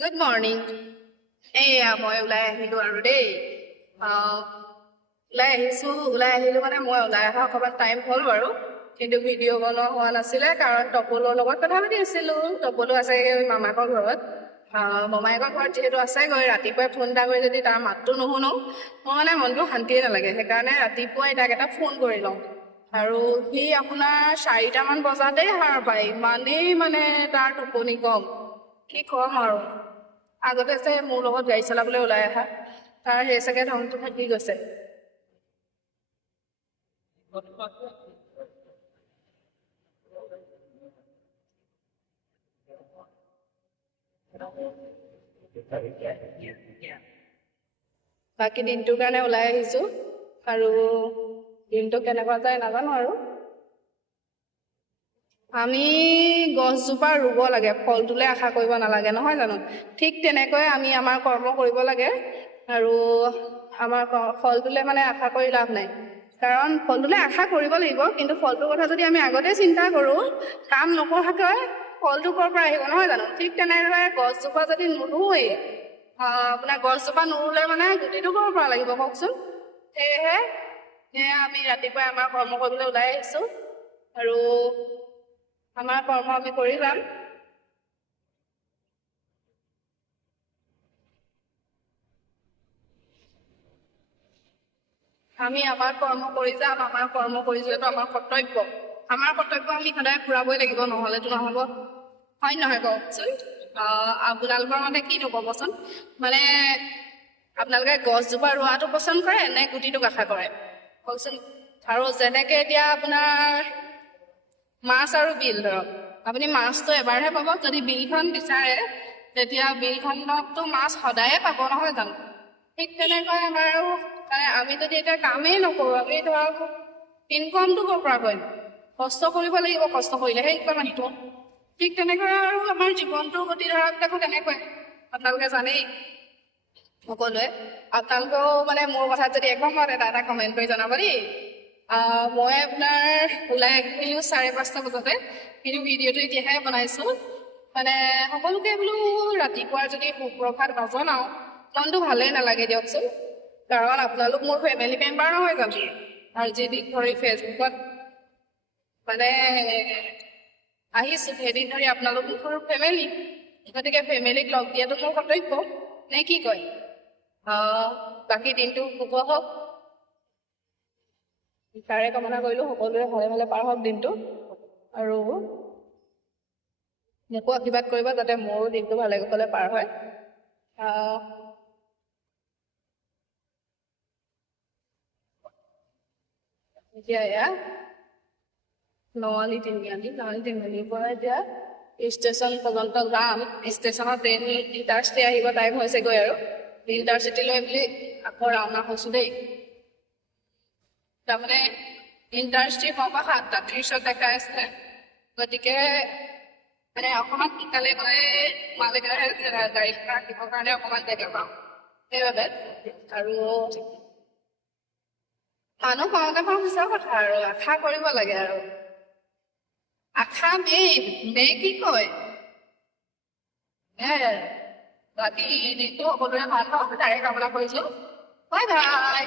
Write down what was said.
Good morning. মই ওলাই আহিলোঁ আৰু দেই ওলাই আহিলোঁ মানে মই ওলাই অহা অকণমান টাইম হ'ল বাৰু কিন্তু ভিডিঅ' বনোৱা হোৱা নাছিলে কাৰণ তপলৰ লগত কথা পাতি আছিলোঁ। তপলো আছেগৈ মামাকৰ ঘৰত মমায়েকৰ ঘৰত যিহেতু আছেগৈ ৰাতিপুৱাই ফোন এটা কৰি যদি তাৰ মাতটো নুশুনো মোৰ মানে মনটো শান্তিয়ে নালাগে। সেইকাৰণে ৰাতিপুৱাই তাক এটা ফোন কৰি লওঁ আৰু সি আপোনাৰ 4টামান বজাতেই সাৰ পায়। ইমানেই মানে তাৰ টোপনি কম কি ক'ম আৰু। আগতে যে মোৰ লগত গাড়ী চলাবলৈ ওলাই আহা তাৰ সেই চাগে ধংটো থাকি গৈছে। বাকী দিনটোৰ কাৰণে ওলাই আহিছোঁ আৰু দিনটো কেনেকুৱা যায় নাজানো আৰু। আমি গছজোপা ৰুব লাগে, ফলটোলৈ আশা কৰিব নালাগে, নহয় জানো? ঠিক তেনেকৈ আমি আমাৰ কৰ্ম কৰিব লাগে আৰু আমাৰ ফলটোলৈ মানে আশা কৰি লাভ নাই। কাৰণ ফলটোলৈ আশা কৰিব লাগিব কিন্তু ফলটোৰ কথা যদি আমি আগতে চিন্তা কৰোঁ কাম নকৰাকৈ ফলটো ক'ৰ পৰা আহিব, নহয় জানো? ঠিক তেনেদৰে গছজোপা যদি নুৰুৱেই আপোনাৰ গছজোপা নুৰুলে মানে গুটিটো ক'ৰ পৰা লাগিব কওকচোন। সেয়েহে আমি ৰাতিপুৱাই আমাৰ কৰ্ম কৰিবলৈ ওলাই আহিছোঁ আৰু আমাৰ কৰ্ম আমি কৰি যাম। আমি আমাৰ কৰ্ম কৰি যাম। আমাৰ কৰ্ম কৰি যোৱাটো আমাৰ কৰ্তব্য। আমাৰ কৰ্তব্য আমি সদায় পূৰাবই লাগিব, নহ'লেতো নহ'ব, হয় নহয় কওকচোন? আপোনালোকৰ মতে কিনো ক'বচোন? মানে আপোনালোকে গছজোপা ৰোৱাটো পচন্দ কৰে নে গুটিটোক আশা কৰে কওকচোন? আৰু যেনেকৈ এতিয়া আপোনাৰ মাছ আৰু বিল ধৰক, আপুনি মাছটো এবাৰহে পাব। যদি বিলখন বিচাৰে তেতিয়া বিলখনতো মাছ সদায়ে পাব, নহয় জানো? ঠিক তেনেকৈ আমাৰো মানে আমি যদি এতিয়া কামেই নকৰোঁ আমি ধৰক ইনকমটো ক'ৰ পৰা কৰিম? কষ্ট কৰিব লাগিব, কষ্ট কৰিলেহে ইনকম আহিব। ঠিক তেনেকৈ আৰু আমাৰ জীৱনটোৰ গতি ধাৰাবিলাকো তেনেকৈ আপোনালোকে জানেই সকলোৱে। আপোনালোকেও মানে মোৰ কথাত যদি একমত এটা কমেণ্ট কৰি জনাব দেই। মই আপোনাৰ ওলাই আহিলোঁ 5:30 বজাতে কিন্তু ভিডিঅ'টো এতিয়াহে বনাইছোঁ। মানে সকলোকে বোলো ৰাতিপুৱাৰ যদি সুপ্ৰভাত নজনাওঁ মনটো ভালেই নালাগে দিয়কচোন। কাৰণ আপোনালোক মোৰ ফেমিলি মেম্বাৰ নহয় জানো? আৰু যেদিন ধৰি ফেচবুকত মানে আহিছোঁ সেইদিন ধৰি আপোনালোক মোৰ ফেমিলি, গতিকে ফেমিলিক লগ দিয়াটো মোৰ কৰ্তব্য, নে কি কয়? বাকী দিনটো শুভ হওক তাৰে কামনা কৰিলোঁ। সকলোৰে ভালে ভালে পাৰ হওক দিনটো আৰু মোকো আশীৰ্বাদ কৰিব যাতে মোৰো দিনটো ভালে কুশলে পাৰ হয়। এতিয়া এয়া নৱালী তিনিআলিৰ পৰা এতিয়া ষ্টেচন পৰ্যন্ত যাম। ষ্টেচনত ট্ৰেইন ইণ্টাৰচিটি আহিব টাইম হৈছেগৈ আৰু ইণ্টাৰচিটিলৈ বুলি আকৌ ৰাওনা হৈছোঁ দেই। তাৰমানে ইণ্টাৰচিটি পাব 7:30 দেখাই আছে, গতিকে মানে অকণমান সোনকালে গৈ মালিকে গাড়ী ৰাখিবৰ কাৰণে অকণমান জেগা পাওঁ সেইবাবে। আৰু মানুহ পাওঁতে পাওঁ পিছৰ কথা আৰু আশা কৰিব লাগে আৰু আশা মে কি কয় বাকী দিনটো সকলোৰে ভাল হওক তাৰে কামনা কৰিছোঁ। Bye bye.